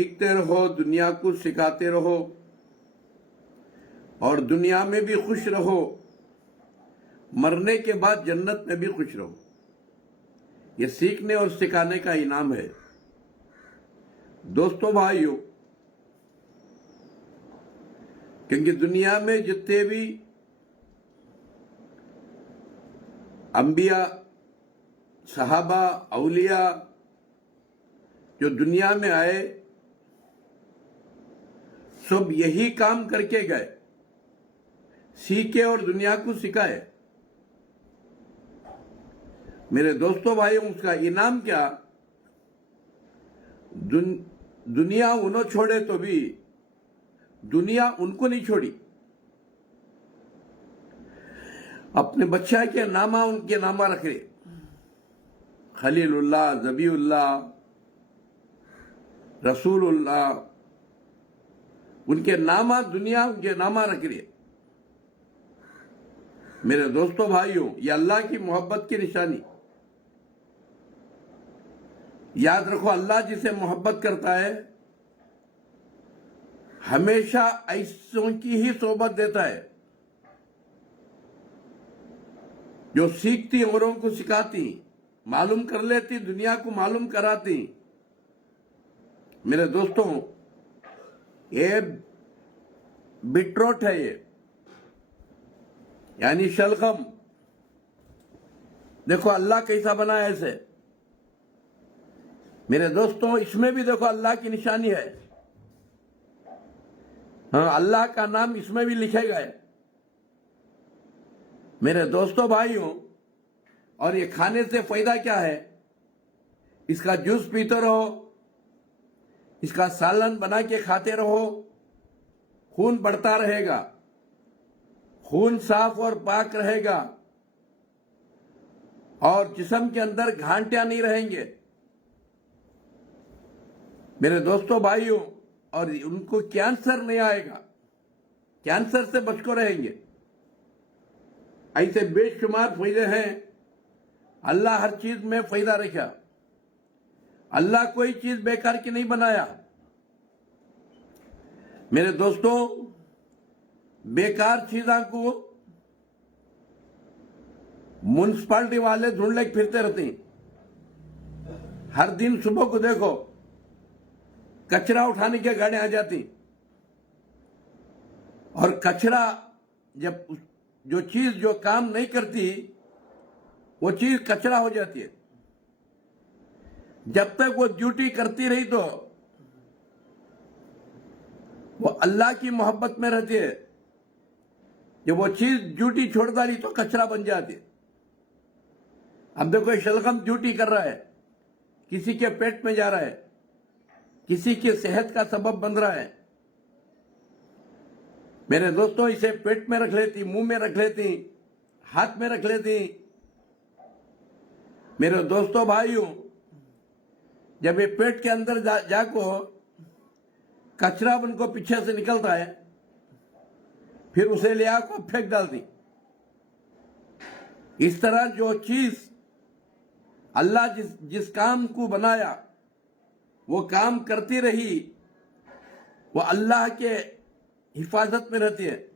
सीखते रहो, दुनिया को सिखाते रहो और दुनिया में भी खुश रहो, मरने के बाद जन्नत में भी खुश रहो। ये सीखने और सिखाने का इनाम है। दोस्तों भाइयों, क्योंकि दुनिया में जितने भी अंबिया, सहाबा, औलिया जो दुनिया में आए, सब यही काम करके गए, सीखे और दुनिया को सिखाए। मेरे दोस्तों भाइयों, उसका इनाम क्या? दुनिया उन्हों छोड़े तो भी दुनिया उनको नहीं छोड़ी। अपने बच्चा के नामा उनके नामा रखे, खलीलुल्लाह, ज़बीउल्लाह, रसूलुल्लाह, उनके नामा दुनिया उनके नामा रख रही है। मेरे दोस्तों भाइयों, ये अल्लाह की मोहब्बत की निशानी। याद रखो, अल्लाह जिसे मोहब्बत करता है हमेशा ऐसों की ही सोबत देता है जो सीखती, औरों को सिखाती, मालूम कर लेती, दुनिया को मालूम कराती। मेरे दोस्तों, ये बिट्रोट है, ये यानी शलगम। देखो अल्लाह कैसा बनाया ऐसे। मेरे दोस्तों, इसमें भी देखो अल्लाह की निशानी है। हाँ, अल्लाह का नाम इसमें भी लिखे गए। मेरे दोस्तों भाइयों, और ये खाने से फायदा क्या है? इसका जूस पीते रहो, इसका सालन बना के खाते रहो, खून बढ़ता रहेगा, खून साफ और पाक रहेगा और जिस्म के अंदर घांटियां नहीं रहेंगे। मेरे दोस्तों भाइयों, और उनको कैंसर नहीं आएगा, कैंसर से बच को रहेंगे। ऐसे बेशुमार फायदे हैं। अल्लाह हर चीज में फायदा रखा। अल्लाह कोई चीज बेकार की नहीं बनाया। मेरे दोस्तों, बेकार चीजों को म्युनिसिपालिटी वाले ढूंढ लेके फिरते रहते हैं। हर दिन सुबह को देखो, कचरा उठाने की गाड़ियां आ जाती, और कचरा जब जो चीज जो काम नहीं करती वो चीज कचरा हो जाती है। जब तक वो ड्यूटी करती रही तो वो अल्लाह की मोहब्बत में रहती है। जब वो चीज ड्यूटी छोड़ डाली तो कचरा बन जाती है। अब देखो, शलगम ड्यूटी कर रहा है, किसी के पेट में जा रहा है, किसी की सेहत का सबब बन रहा है। मेरे दोस्तों, इसे पेट में रख लेती, मुंह में रख लेती, हाथ में रख लेती। मेरे दोस्तों भाइयों, जब ये पेट के अंदर जाको कचरा उनको पीछे से निकलता है, फिर उसे ले आकर फेंक डालती। इस तरह जो चीज अल्लाह जिस काम को बनाया वो काम करती रही, वो अल्लाह के हिफाजत में रहती है।